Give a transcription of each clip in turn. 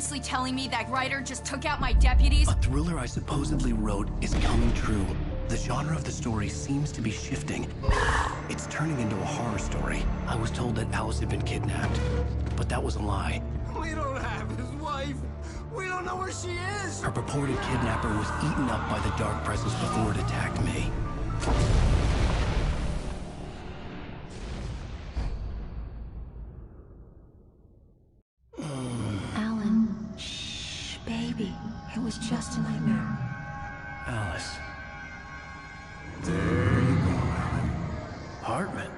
seriously telling me that writer just took out my deputies? A thriller I supposedly wrote is coming true. The genre of the story seems to be shifting. It's turning into a horror story. I was told that Alice had been kidnapped, but that was a lie. We don't have his wife. We don't know where she is. Her purported kidnapper was eaten up by the dark presence before it attacked me. Alan, shh, baby. It was just a nightmare. Alice. There you go, Alan. Hartman.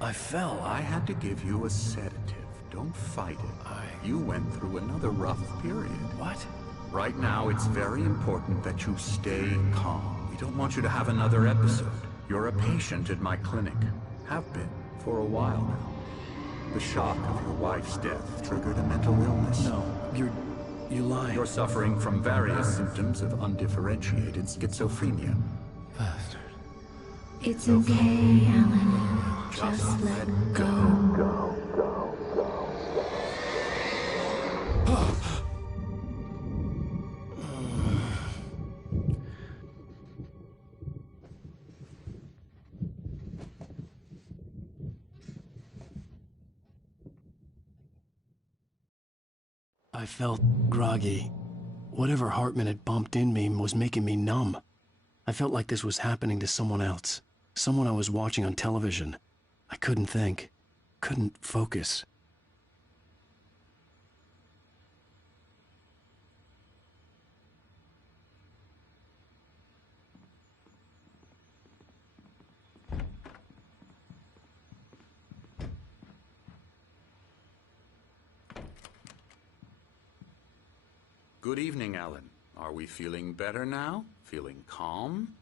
I fell. I had to give you a sedative. Don't fight it. You went through another rough period. What? Right now, it's very important that you stay calm. We don't want you to have another episode. You're a patient at my clinic. Have been for a while now. The shock of your wife's death triggered a mental illness. No, you're lying. You're suffering from various symptoms of undifferentiated schizophrenia. Bastard. It's okay, Alan. Just let go. I felt groggy. Whatever Hartman had bumped in me was making me numb. I felt like this was happening to someone else. Someone I was watching on television. I couldn't think. Couldn't focus. Good evening, Alan. Are we feeling better now? Feeling calm?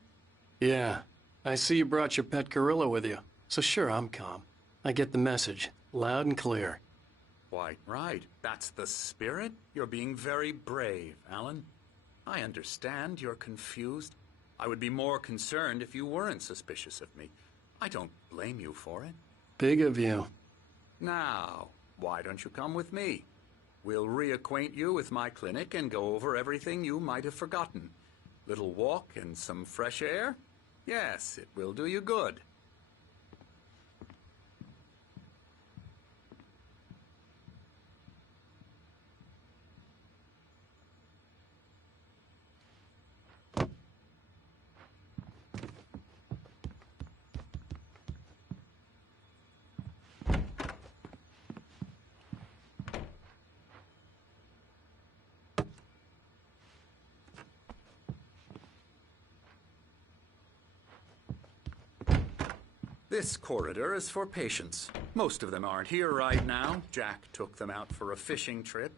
Yeah. I see you brought your pet gorilla with you. So sure, I'm calm. I get the message. Loud and clear. Quite right. That's the spirit. You're being very brave, Alan. I understand you're confused. I would be more concerned if you weren't suspicious of me. I don't blame you for it. Big of you. Now, why don't you come with me? We'll reacquaint you with my clinic and go over everything you might have forgotten. Little walk and some fresh air? Yes, it will do you good. This corridor is for patients. Most of them aren't here right now. Jack took them out for a fishing trip,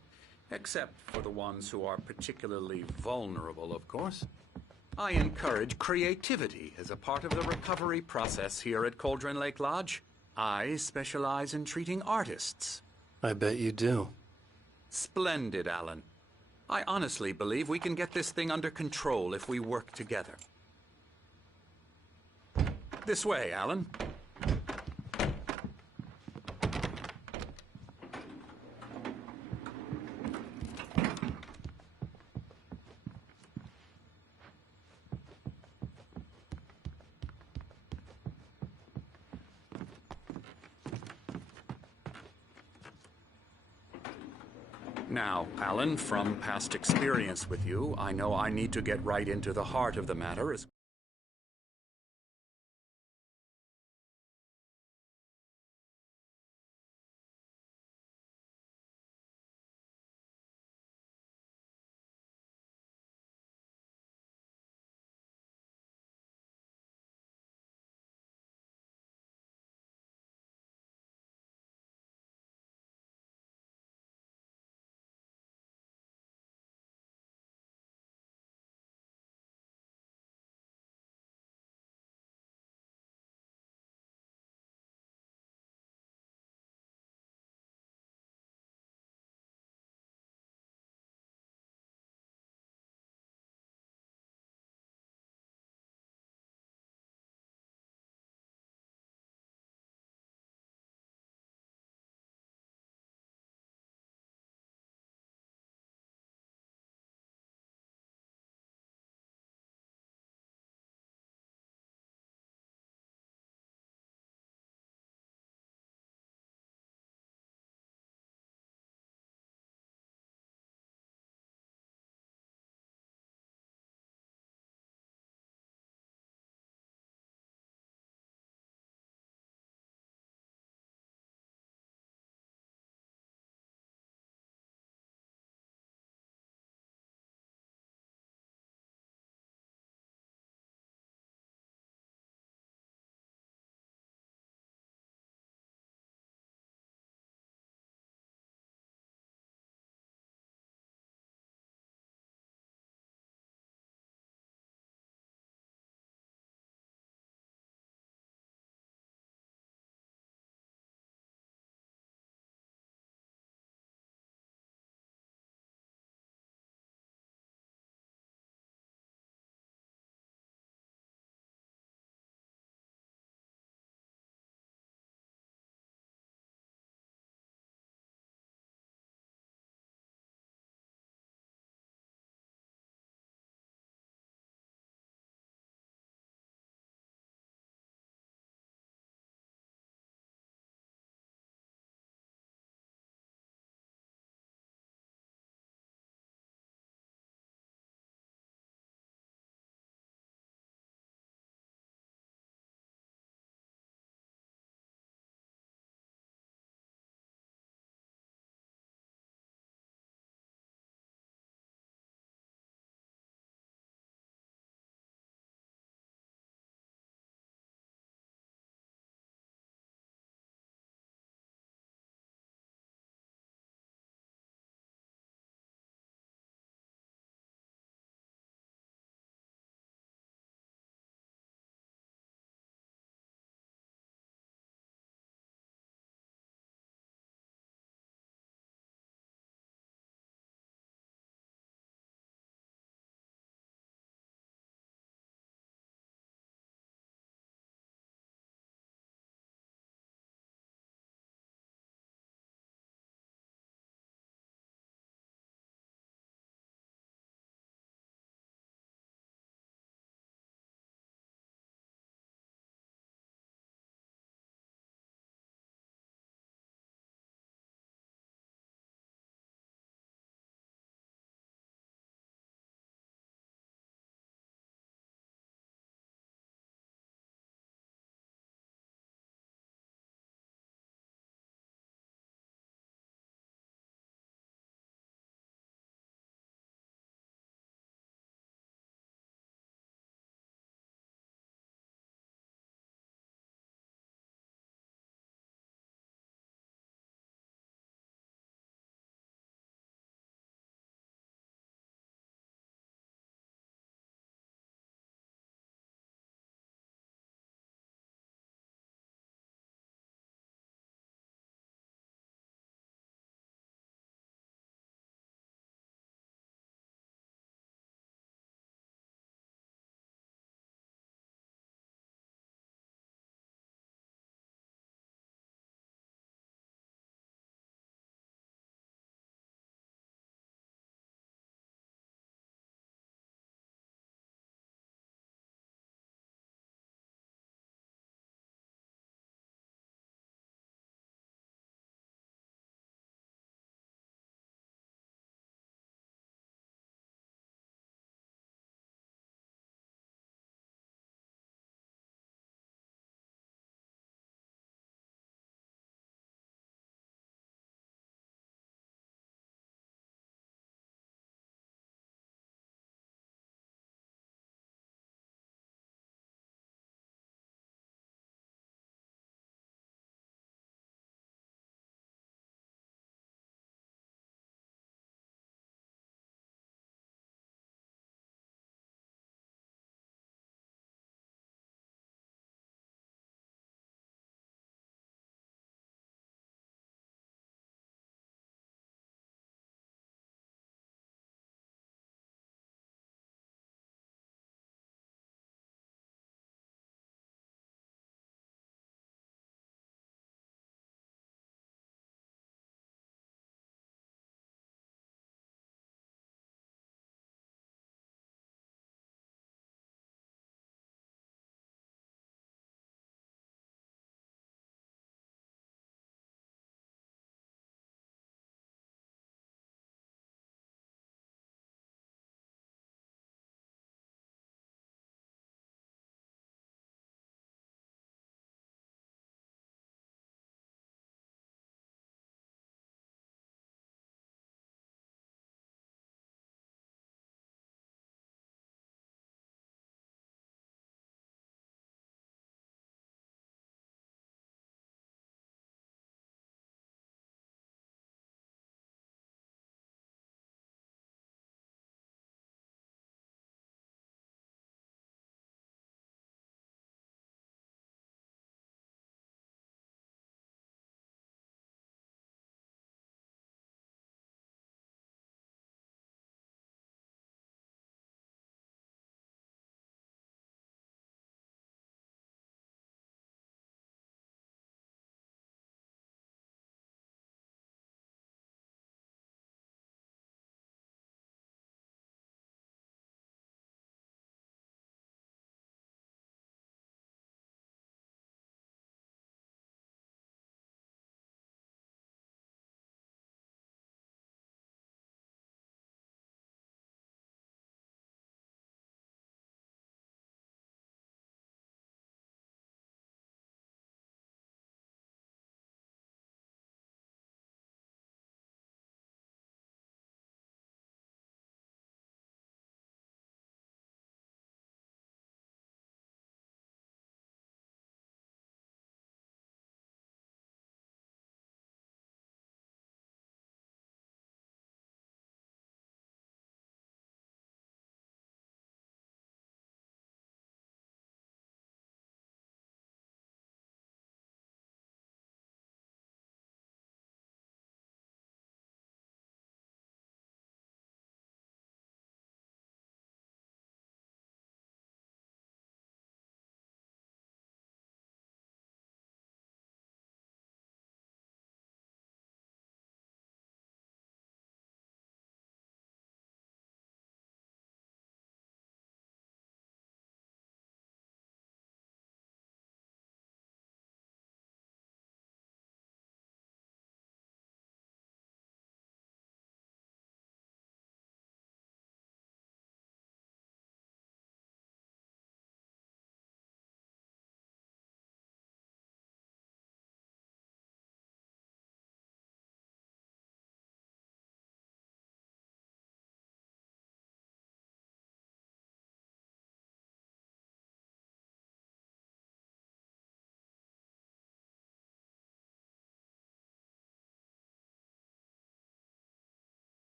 except for the ones who are particularly vulnerable, of course. I encourage creativity as a part of the recovery process here at Cauldron Lake Lodge. I specialize in treating artists. I bet you do. Splendid, Alan. I honestly believe we can get this thing under control if we work together. This way, Alan. Now, Alan, from past experience with you, I know I need to get right into the heart of the matter as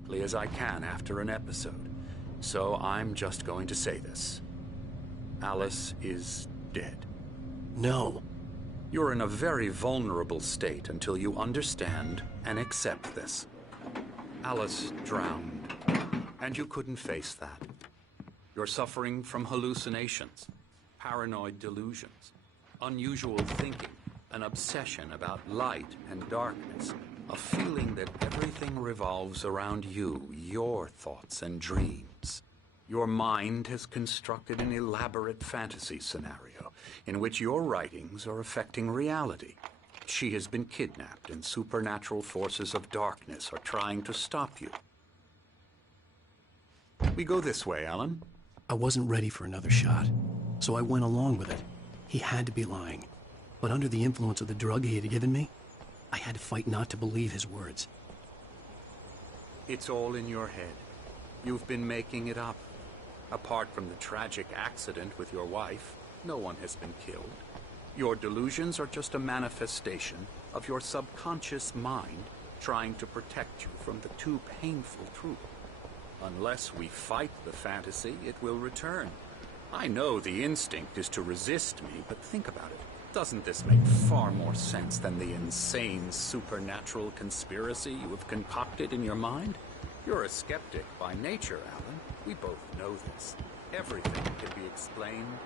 quickly as I can after an episode. So I'm just going to say this. Alice is dead. No. You're in a very vulnerable state until you understand and accept this. Alice drowned, and you couldn't face that. You're suffering from hallucinations, paranoid delusions, unusual thinking, an obsession about light and darkness, a feeling that everything revolves around you, your thoughts and dreams. Your mind has constructed an elaborate fantasy scenario in which your writings are affecting reality. She has been kidnapped and supernatural forces of darkness are trying to stop you. We go this way, Alan. I wasn't ready for another shot, so I went along with it. He had to be lying. But under the influence of the drug he had given me, I had to fight not to believe his words. It's all in your head. You've been making it up. Apart from the tragic accident with your wife, no one has been killed. Your delusions are just a manifestation of your subconscious mind trying to protect you from the too painful truth. Unless we fight the fantasy, it will return. I know the instinct is to resist me, but think about it. Doesn't this make far more sense than the insane supernatural conspiracy you have concocted in your mind? You're a skeptic by nature, Alan. We both know this. Everything can be explained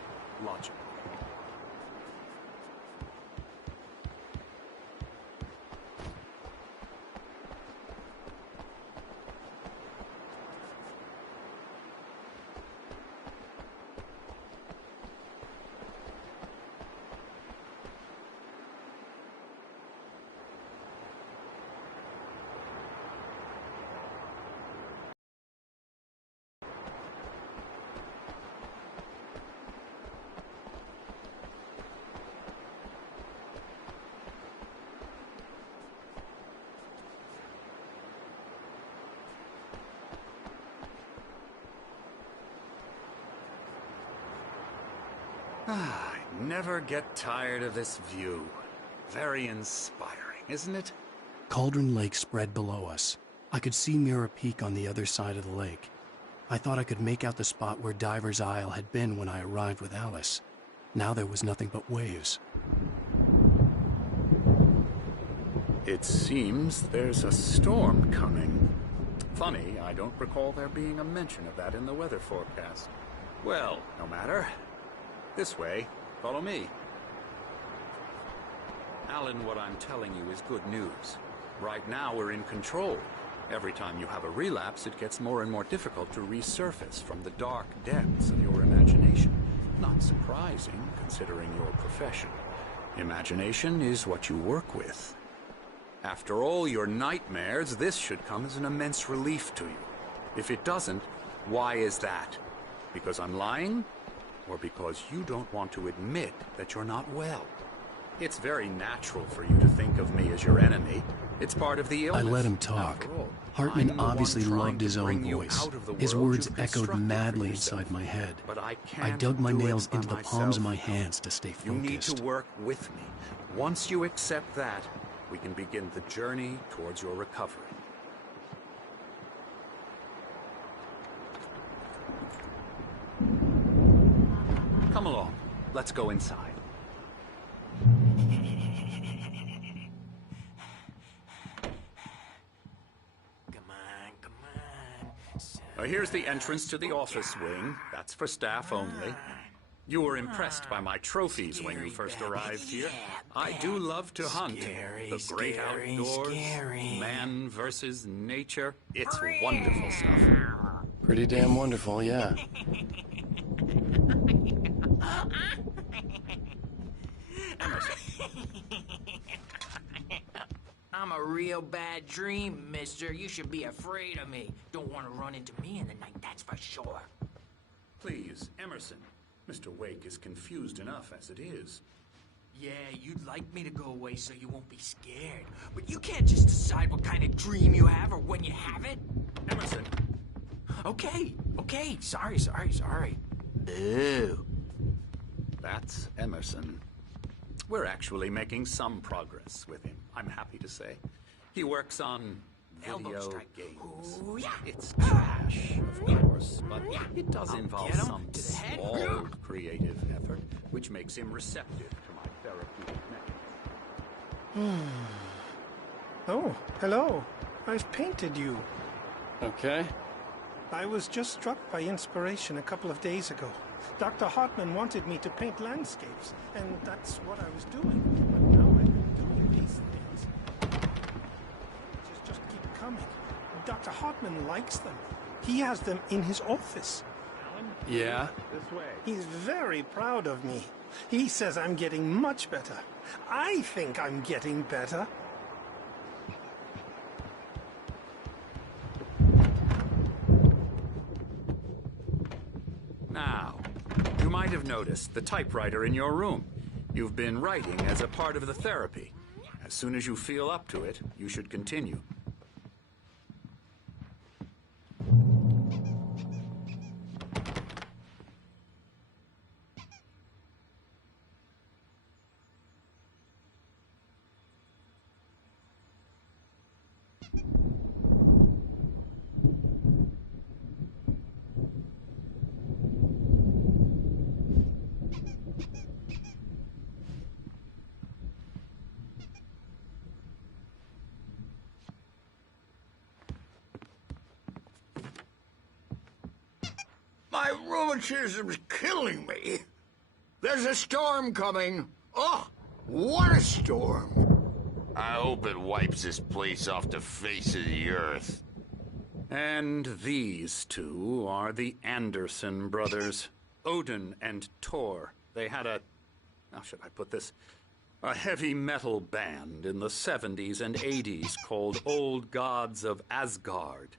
logically. I never get tired of this view. Very inspiring, isn't it? Cauldron Lake spread below us. I could see Mirror Peak on the other side of the lake. I thought I could make out the spot where Diver's Isle had been when I arrived with Alice. Now there was nothing but waves. It seems there's a storm coming. Funny, I don't recall there being a mention of that in the weather forecast. Well, no matter. This way. Follow me. Alan, what I'm telling you is good news. Right now we're in control. Every time you have a relapse, it gets more and more difficult to resurface from the dark depths of your imagination. Not surprising, considering your profession. Imagination is what you work with. After all your nightmares, this should come as an immense relief to you. If it doesn't, why is that? Because I'm lying? Or because you don't want to admit that you're not well? It's very natural for you to think of me as your enemy. It's part of the illness. I let him talk. Hartman obviously loved his own voice. His words echoed madly inside my head. But I dug my nails into the palms of my hands to stay focused. You need to work with me. Once you accept that, we can begin the journey towards your recovery. Come along. Let's go inside. Here's the entrance to the office wing. That's for staff only. You were impressed by my trophies when you first arrived here. I do love to hunt. The great outdoors, man versus nature. It's wonderful stuff. Pretty damn wonderful, yeah. I'm a real bad dream, mister. You should be afraid of me. Don't want to run into me in the night, that's for sure. Please, Emerson. Mr. Wake is confused enough as it is. Yeah, you'd like me to go away so you won't be scared. But you can't just decide what kind of dream you have or when you have it. Emerson. Okay. Sorry. Boo. That's Emerson. We're actually making some progress with him, I'm happy to say. He works on elbow video strike. games. Ooh, yeah. It's trash, of course, but it does I'll involve get 'em some to the head. small creative effort, which makes him receptive to my therapeutic mechanism. Oh, hello. I've painted you. Okay. I was just struck by inspiration a couple of days ago. Dr. Hartman wanted me to paint landscapes, and that's what I was doing. But now I've been doing these things. Just keep coming. Dr. Hartman likes them. He has them in his office. Yeah? He's very proud of me. He says I'm getting much better. I think I'm getting better. Now, you might have noticed the typewriter in your room. You've been writing as a part of the therapy. As soon as you feel up to it, you should continue. My rheumatism's killing me. There's a storm coming. Oh, what a storm. I hope it wipes this place off the face of the earth. And these two are the Anderson brothers, Odin and Thor. They had how should I put this? A heavy metal band in the 70s and 80s called Old Gods of Asgard.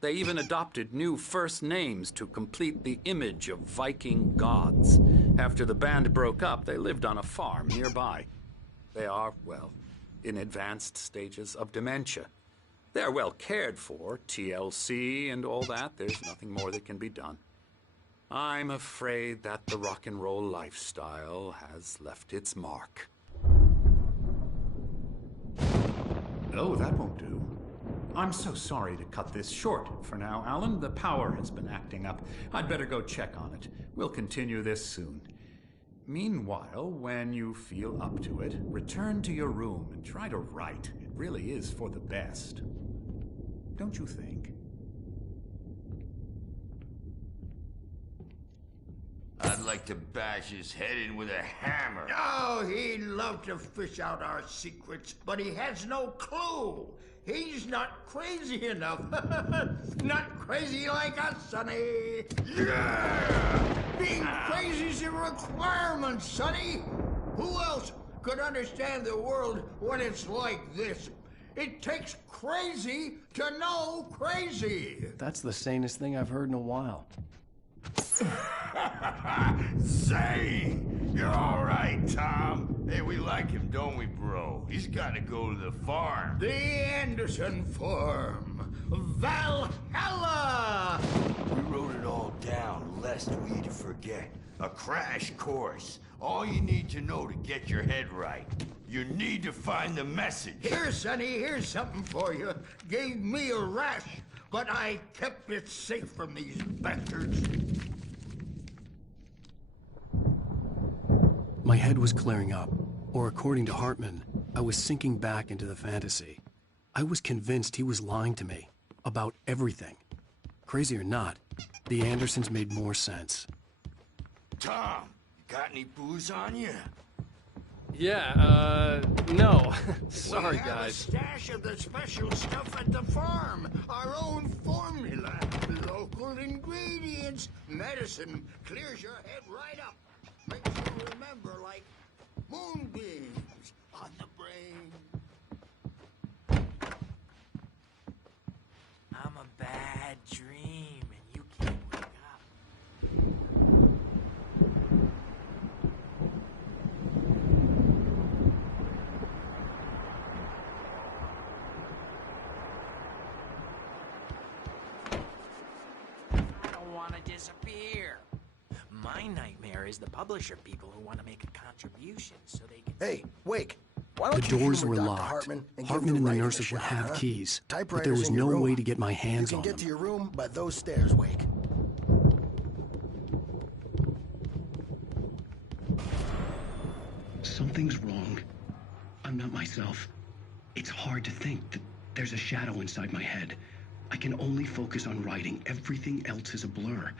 They even adopted new first names to complete the image of Viking gods. After the band broke up, they lived on a farm nearby. They are, well, in advanced stages of dementia. They're well cared for, TLC and all that. There's nothing more that can be done. I'm afraid that the rock and roll lifestyle has left its mark. Oh, that won't do. I'm so sorry to cut this short for now, Alan. The power has been acting up. I'd better go check on it. We'll continue this soon. Meanwhile, when you feel up to it, return to your room and try to write. It really is for the best. Don't you think? I'd like to bash his head in with a hammer. Oh, he'd love to fish out our secrets, but he has no clue. He's not crazy enough. Not crazy like us, Sonny. Yeah! Being crazy's a requirement, Sonny. Who else could understand the world when it's like this? It takes crazy to know crazy. That's the sanest thing I've heard in a while. Say, you're all right, Tom. Hey, we like him, don't we, bro? He's got to go to the farm. The Anderson Farm. Valhalla! We wrote it all down, lest we'd forget. A crash course. All you need to know to get your head right. You need to find the message. Here, Sonny, here's something for you. Gave me a rash, but I kept it safe from these bastards. My head was clearing up, or according to Hartman, I was sinking back into the fantasy. I was convinced he was lying to me about everything. Crazy or not, the Andersons made more sense. Tom, got any booze on you? Yeah, no. Sorry, we have guys. a stash of the special stuff at the farm. Our own formula. Local ingredients. Medicine clears your head right up. Makes you remember like moonbeams on the brain. I'm a bad dream, and you can't wake up. I don't want to disappear. My nightmare is the publisher people who want to make a contribution so they can... Hey, Wake, Why The don't you doors humor were Dr. locked. Hartman and Hartman give and the Wright a nurses would shot, have huh? keys, but there Typewriters was in your no room. way to get my hands You on can get to them. your room by those stairs, Wake. Something's wrong. I'm not myself. It's hard to think that there's a shadow inside my head. I can only focus on writing. Everything else is a blur.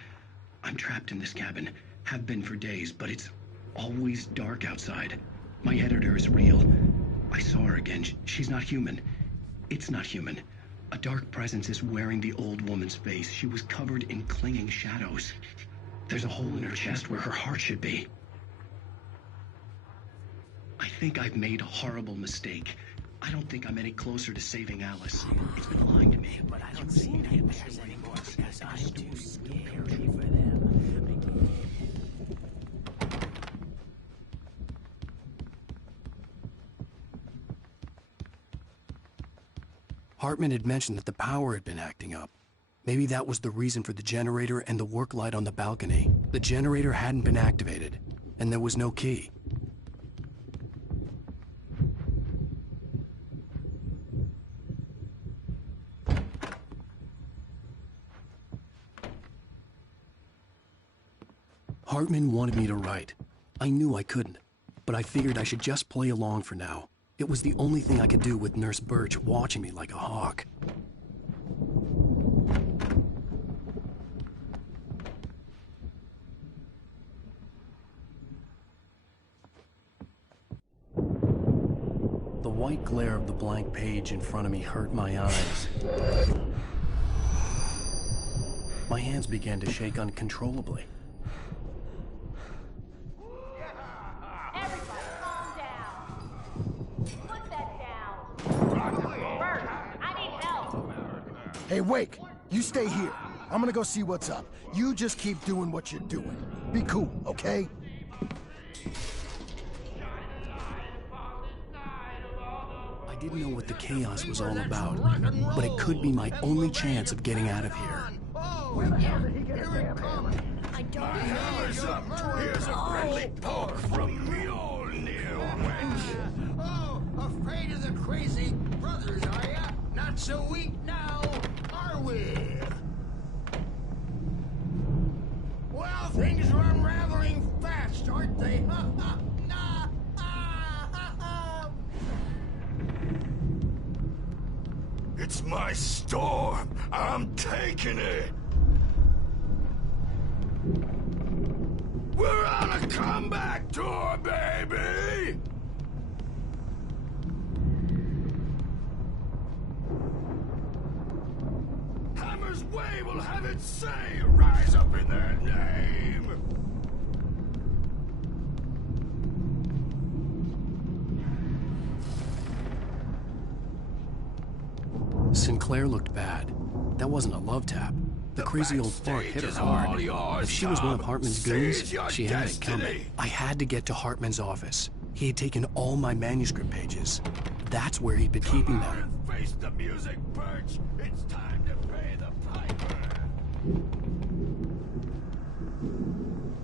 I'm trapped in this cabin. Have been for days, but it's always dark outside. My editor is real. I saw her again. She's not human. It's not human. A dark presence is wearing the old woman's face. She was covered in clinging shadows. There's a hole in her chest where her heart should be. I think I've made a horrible mistake. I don't think I'm any closer to saving Alice. It's been lying to me. But I don't see nightmares anymore because I'm too scared for them. Hartman had mentioned that the power had been acting up. Maybe that was the reason for the generator and the work light on the balcony. The generator hadn't been activated, and there was no key. Hartman wanted me to write. I knew I couldn't, but I figured I should just play along for now. It was the only thing I could do with Nurse Birch watching me like a hawk. The white glare of the blank page in front of me hurt my eyes. My hands began to shake uncontrollably. Everybody, calm down. Put that down. Bert, I need help. Hey, Wake, you stay here. I'm gonna go see what's up. You just keep doing what you're doing. Be cool, okay? I didn't know what the chaos was all about, but it could be my only chance of getting out of here. I don't Hammer's up. Here's a friendly poke from Mjolnir, wench. Oh, afraid of the crazy brothers, are ya? Not so weak now, are we? Well, things are unraveling fast, aren't they? It's my storm. I'm taking it. We're on a comeback tour, baby! Hammer's Way will have its say rise up in their name! Sinclair looked bad. That wasn't a love tap. The crazy old fart hit her hard. If she was one of Hartman's goons, she had it coming. I had to get to Hartman's office. He had taken all my manuscript pages. That's where he'd been keeping them. Face the music, Birch! It's time to pay the piper!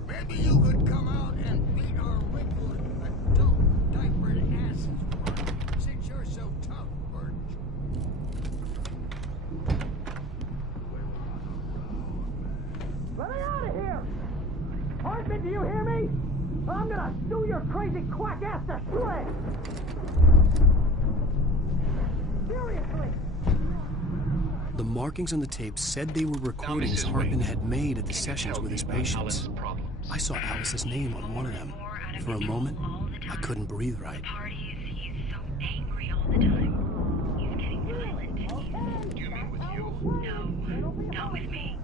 Maybe you could come out and beat our wrinkled adult diapered asses for us, since you're so tough, Birch. Let me out of here! Hartman, do you hear me? I'm gonna sue your crazy quack ass to shreds! Seriously! The markings on the tape said they were recordings Hartman had made at the sessions with his patients. I saw Alice's name on one of them. For a moment, I couldn't breathe right. He's so angry all the time. He's getting violent. Do you mean with you? No, not with me.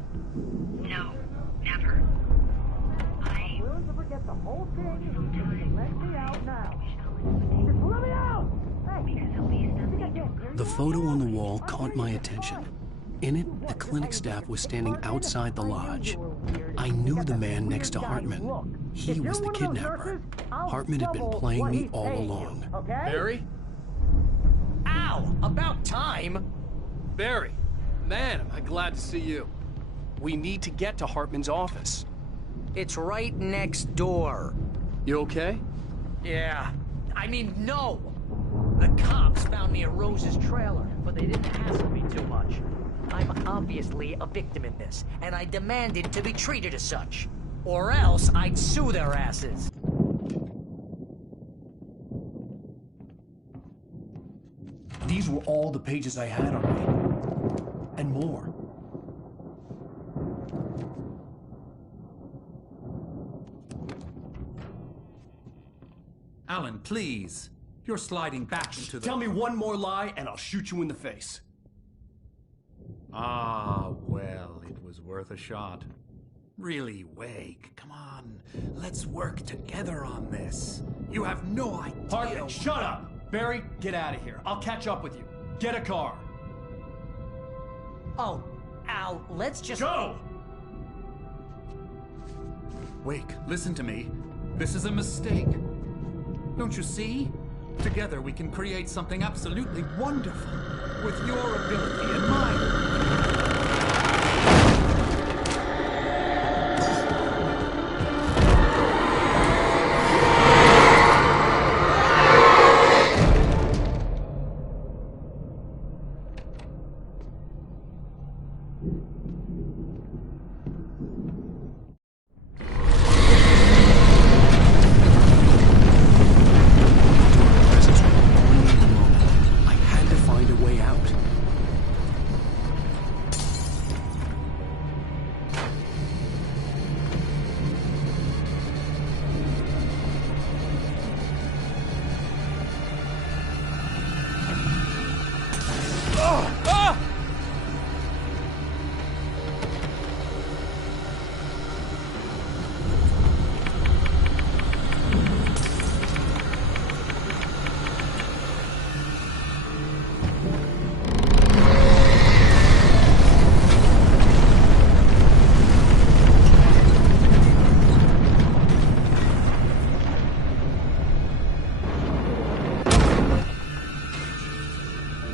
No, never. I'm willing to forget the whole thing if you can let me out now. Just let me out! Hey! The photo on the wall caught my attention. In it, the clinic staff was standing outside the lodge. I knew the man next to Hartman. He was the kidnapper. Hartman had been playing me all along. Barry? Ow! About time! Barry, man, am I glad to see you. We need to get to Hartman's office. It's right next door. You okay? Yeah. I mean, no! The cops found me at Rose's trailer, but they didn't hassle me too much. I'm obviously a victim in this, and I demanded to be treated as such. Or else I'd sue their asses. These were all the pages I had on me. And more. Alan, please. You're sliding back into the... Tell me one more lie and I'll shoot you in the face. Ah, well, it was worth a shot. Really, Wake, come on. Let's work together on this. You have no idea... Hartman, shut up! Barry, get out of here. I'll catch up with you. Get a car. Oh, Al, let's just... Go! Wake, listen to me. This is a mistake. Don't you see? Together we can create something absolutely wonderful. With your ability and mine.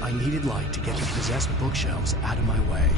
I needed light to get the possessed bookshelves out of my way.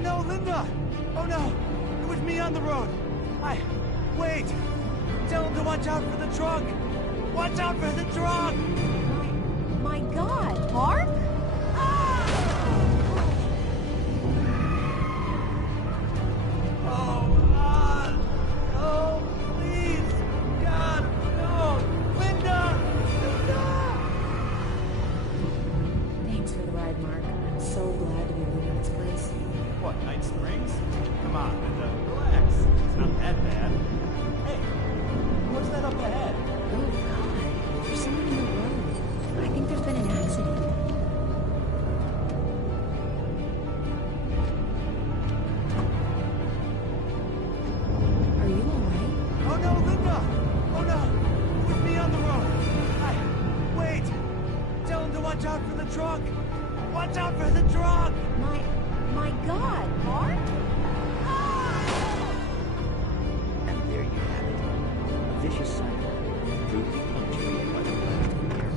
no, Linda! Oh no! It was me on the road! Wait! Tell him to watch out for the truck! Watch out for the truck! My God, Mark? Oh, please! God, no! Linda! Thanks for the ride, Mark. I'm so glad to be leaving this place. What, Night Springs? Come on, Linda, relax. It's not that bad. Hey, what's that up ahead? Oh, God. There's someone in the road. I think there's been an accident. Are you alright? Oh no, Linda! Oh no! It was me on the road! Wait! Tell him to watch out for the truck! Watch out for the truck! My God, Mark? And there you have it. A vicious cycle, brutally punctuated by the last year.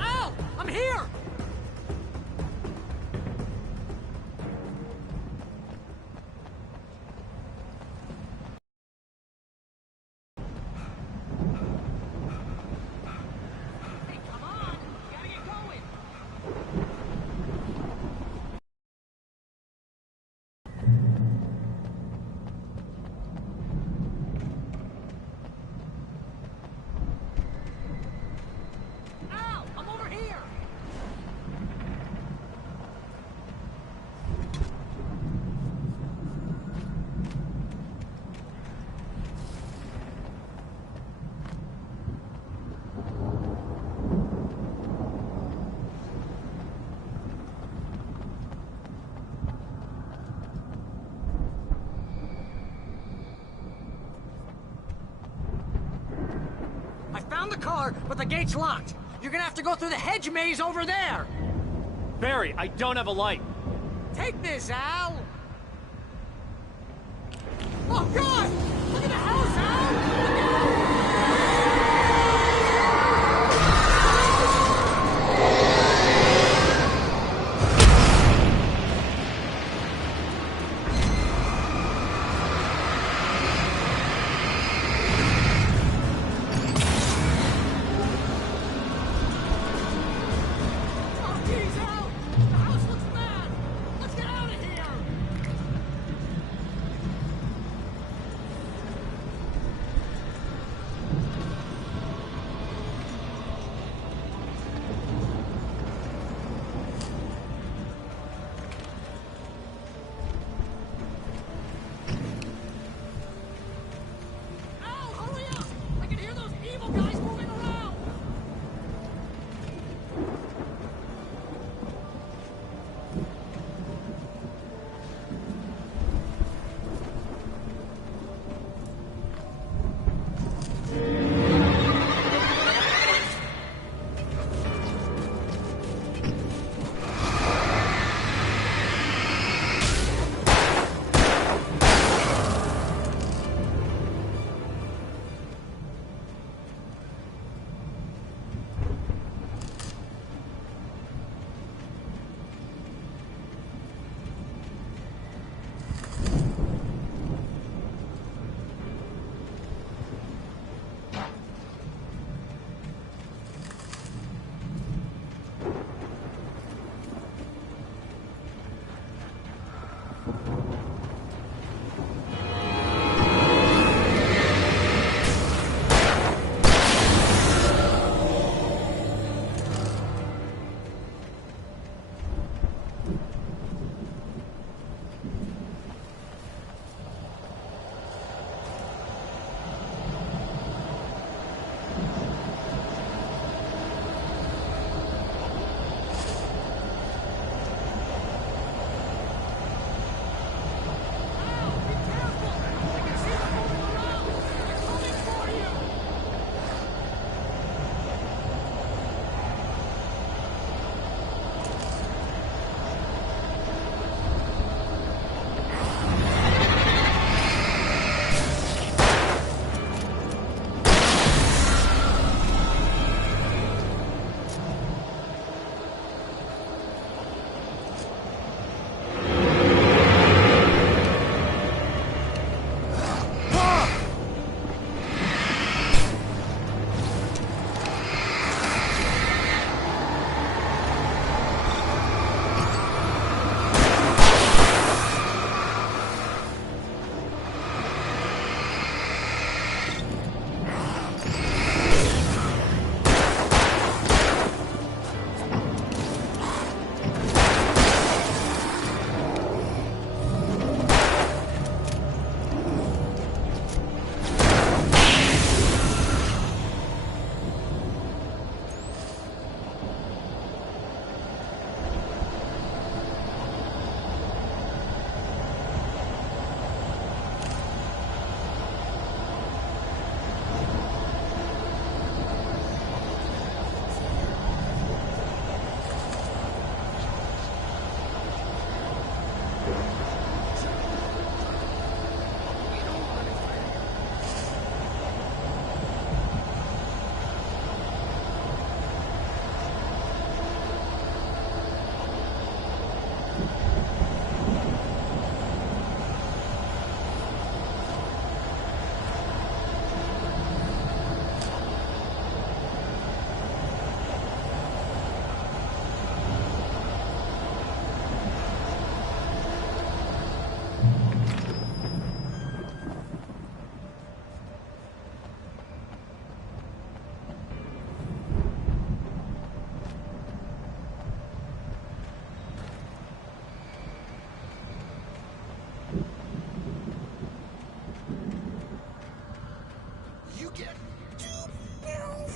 Al! I'm here! Hey, come on! We gotta get going! Al! I'm over here! I found the car, but the gate's locked. You're gonna have to go through the hedge maze over there. Barry, I don't have a light. Take this, Al! Oh, God! Look at the house, Al! Oh, geez, Al! The house looks bad! Let's get out of here!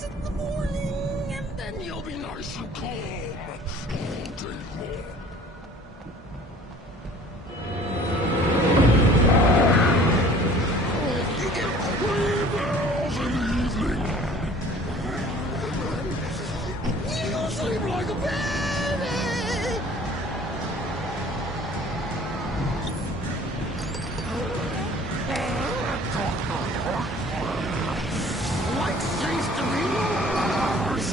in the morning, and then you'll be nice and calm all day long. You get 3 bells in the evening. You sleep like a baby. Like seems to be yours.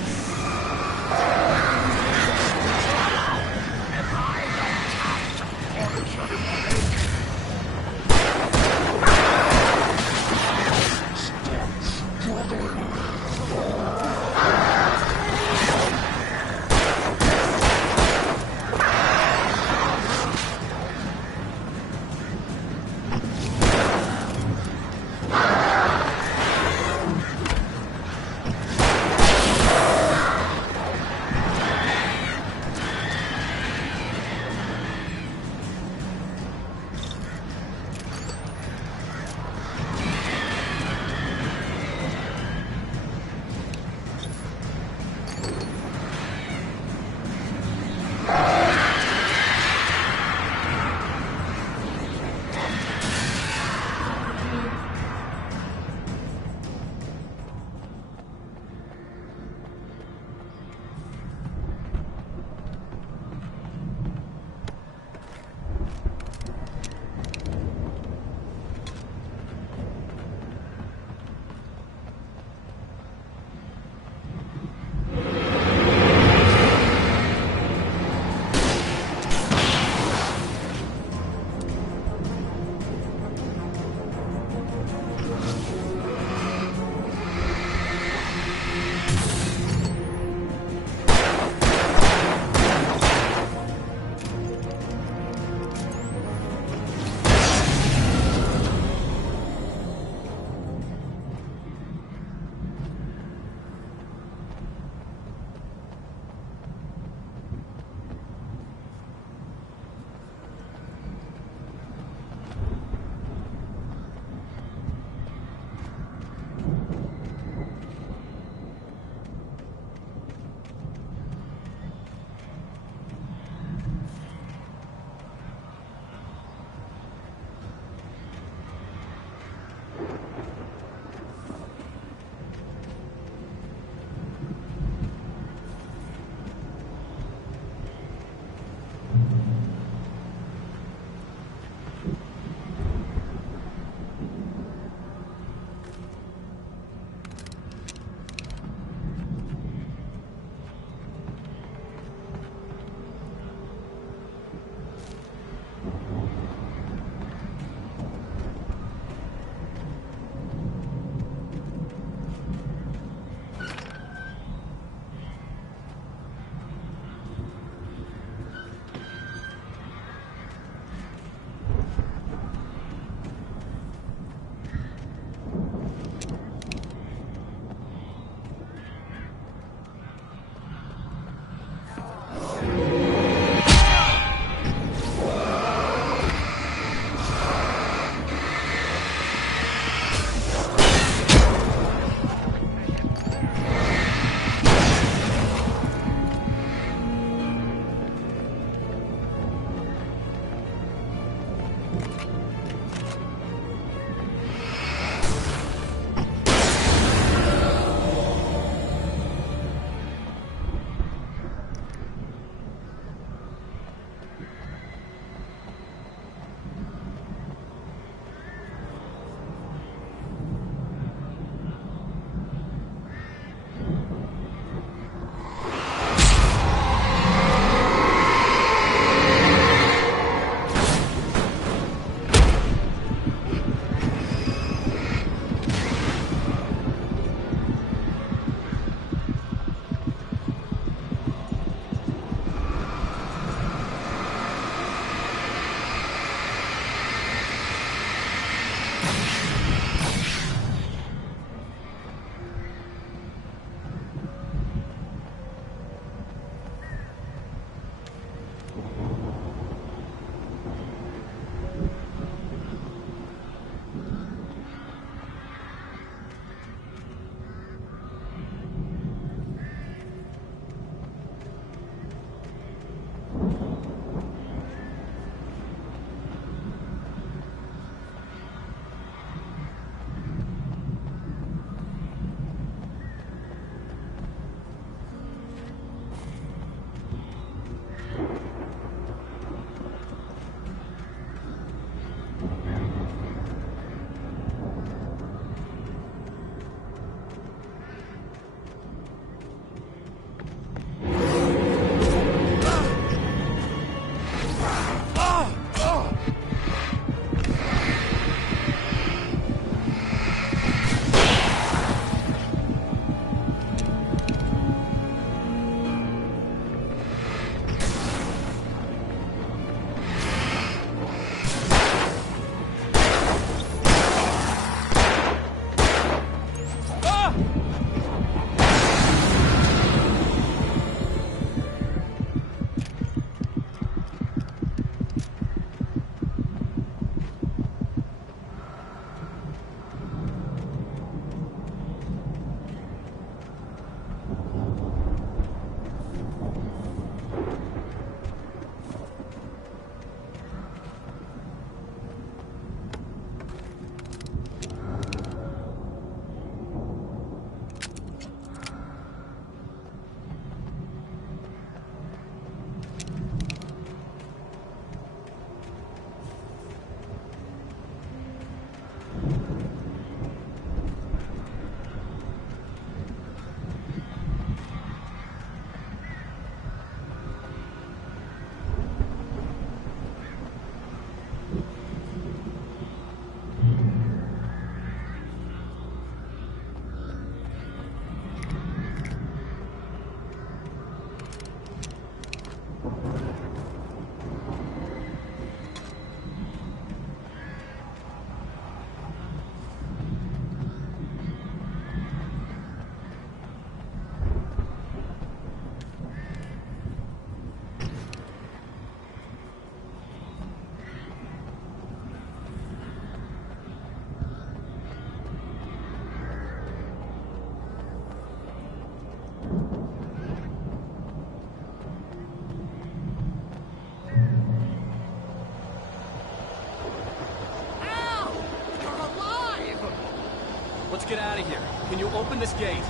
let's get out of here. Can you open this gate?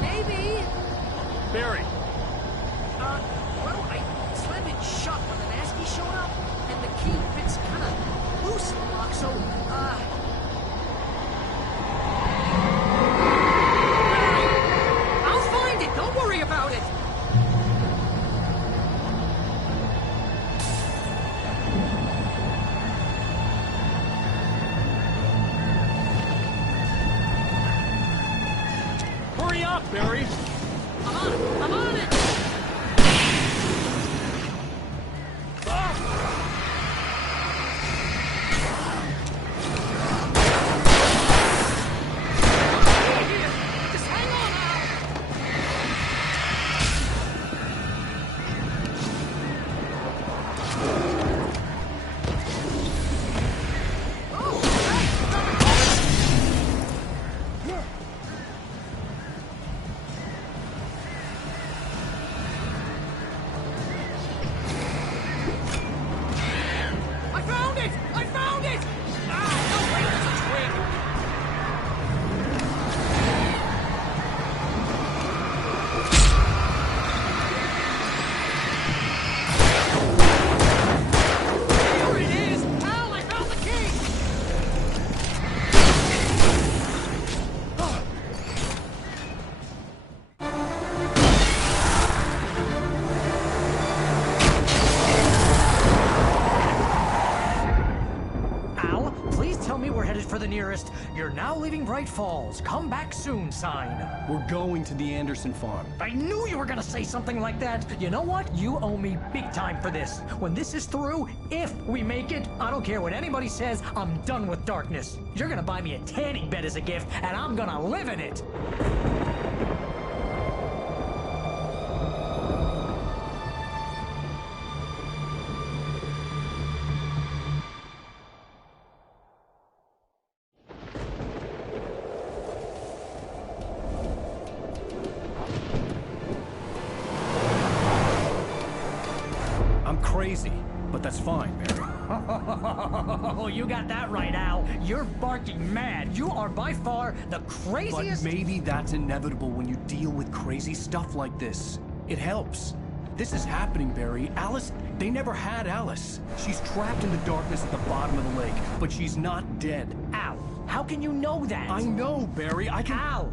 Maybe. Barry. Well, I slammed it shut when the Nasty showed up, and the key fits kind of loose in the lock, so, I'll find it! Don't worry about it! Hurry up, Barry! I'm on it! I'm on it! Just hang on now! I found it! I found it! Ah, no, wait, it's a twig! There it is! Al, I found the key! Al, please tell me we're headed for the nearest "You're now leaving Bright Falls. Come back soon" sign. We're going to the Anderson farm. I knew you were gonna say something like that. You know what? You owe me big time for this. When this is through, if we make it, I don't care what anybody says, I'm done with darkness. You're gonna buy me a tanning bed as a gift, and I'm gonna live in it. I'm crazy, but that's fine, Barry. Oh, you got that right, Al. You're barking mad. You are by far the But craziest. maybe that's inevitable when you deal with crazy stuff like this. It helps. This is happening, Barry. Alice, they never had Alice. She's trapped in the darkness at the bottom of the lake, but she's not dead. Al, how can you know that? I know, Barry. I can... Al,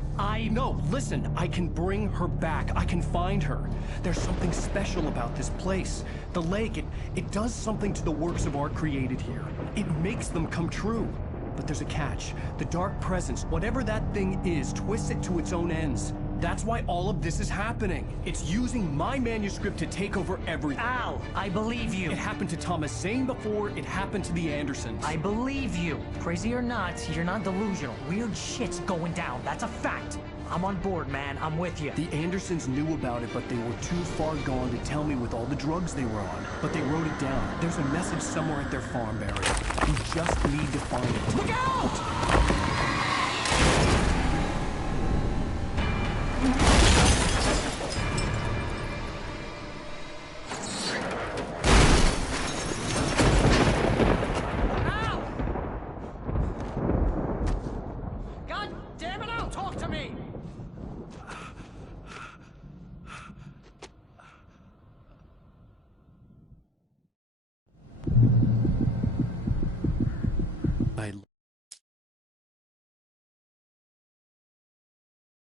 No, listen. I can bring her back. I can find her. There's something special about this place. The lake, it does something to the works of art created here. It makes them come true. But there's a catch. The dark presence, whatever that thing is, twists it to its own ends. That's why all of this is happening. It's using my manuscript to take over everything. Al, I believe you. It happened to Thomas Zane before, it happened to the Andersons. I believe you. Crazy or not, you're not delusional. Weird shit's going down. That's a fact. I'm on board, man. I'm with you. The Andersons knew about it, but they were too far gone to tell me with all the drugs they were on. But they wrote it down. There's a message somewhere at their farm, Barry. We just need to find it. Look out! God damn it, Al, talk to me!